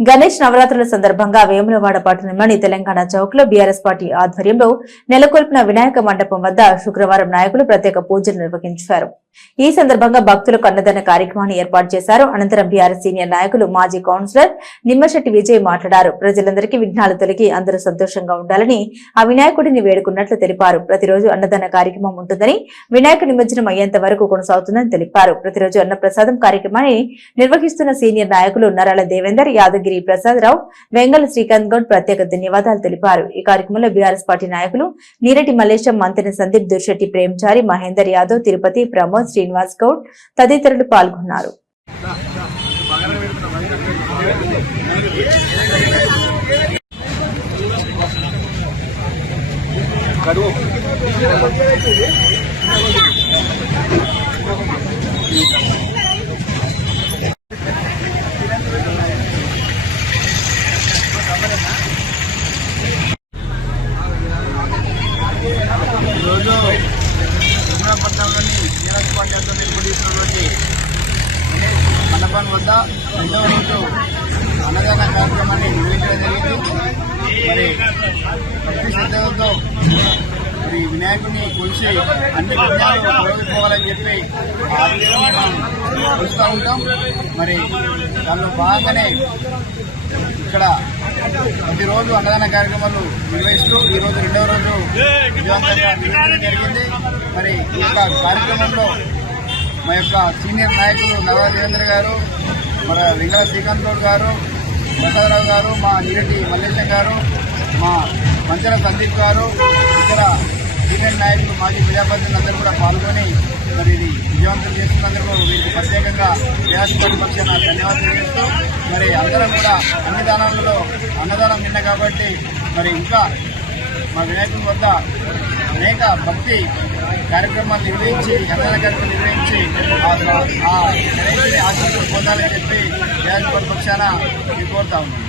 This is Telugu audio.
గణేష్ నవరాత్రుల సందర్భంగా వేములవాడ పట్టణంలోని తెలంగాణ చౌక్లో బీఆర్ఎస్ పార్టీ ఆధ్వర్యంలో నెలకొల్పిన వినాయక మండపం వద్ద శుక్రవారం నాయకులు ప్రత్యేక పూజలు నిర్వహించారు. ఈ సందర్భంగా భక్తులకు అన్నదాన కార్యక్రమాన్ని ఏర్పాటు చేశారు. అనంతరం బీఆర్ఎస్ సీనియర్ నాయకులు మాజీ కౌన్సిలర్ నిమ్మశెట్టి విజయ్ మాట్లాడారు. ప్రజలందరికీ విఘ్నాలు తొలగి అందరూ సంతోషంగా ఉండాలని ఆ వినాయకుడిని వేడుకున్నట్లు తెలిపారు. ప్రతిరోజు అన్నదాన కార్యక్రమం ఉంటుందని వినాయక నిమజ్జనం అయ్యేంత వరకు కొనసాగుతుందని తెలిపారు. ప్రతిరోజు అన్నప్రసాదం కార్యక్రమాన్ని నిర్వహిస్తున్న సీనియర్ నాయకులు నరాల దేవేందర్ యాదగిరి ప్రసాద్ రావు వెంగళ శ్రీకాంత్ గౌడ్ ప్రత్యేక ధన్యవాదాలు తెలిపారు. ఈ కార్యక్రమంలో బీఆర్ఎస్ పార్టీ నాయకులు నీరటి మల్లేశం మంత్రి సందీప్ దుర్శెట్టి ప్రేమ్చారి మహేందర్ యాదవ్ తిరుపతి ప్రమోద్ మోహన్ శ్రీనివాస్ గౌడ్ తదితరులు పాల్గొన్నారు. ఈరోజు విశాఖపట్నంలోని టీఆర్ఎస్ పార్టీ ఆధ్వర్యంలో నిర్వహిస్తున్నటువంటి మండపం వద్ద రెండవ రోజు అన్నదాన కార్యక్రమాన్ని నిర్వహించడం జరిగింది. మరి భక్తి శ్రద్ధలతో మరి వినాయకుడిని కొలిసి అన్ని విజ్ఞానాలు తొలగిపోవాలని చెప్పి ఆ ఆధ్వర్యంలో కొలుస్తూ ఉంటాం. మరి దానిలో భాగంగానే ఇక్కడ ప్రతిరోజు అన్నదాన కార్యక్రమాలు నిర్వహిస్తూ ఈ రోజు రెండవ రోజు జరిగింది. మరి ఈ యొక్క కార్యక్రమంలో మా యొక్క సీనియర్ నాయకులు నవా దేవేంద్ర గారు మన వెంకట శ్రీకాంత్ గౌడ్ గారు ప్రసాదరావు గారు మా నీరటి మల్లేశం గారు మా మంచల సందీప్ గారు ఇతర సీనియర్ నాయకులు మాజీ ప్రజాప్రతినిధులు అందరూ కూడా పాల్గొని మరి ఇది విజయవంతం చేస్తున్నందుకు వీరికి ప్రత్యేకంగా ప్రజాస్వామ్య పక్షాన ధన్యవాదాలు తెలియజేస్తూ మరి అందరం కూడా అన్ని దానాలలో అన్నదానం నిన్న కాబట్టి మరి ఇంకా మా వినాయకుని వద్ద అనేక భక్తి కార్యక్రమాలు నిర్వహించి అన్నదాన కార్యక్రమాలు నిర్వహించి ఆ- ఆ ఆశీస్సులు పొందాలని చెప్పి ప్రజాస్వామ్య పక్షాన కోరుతా ఉన్నాను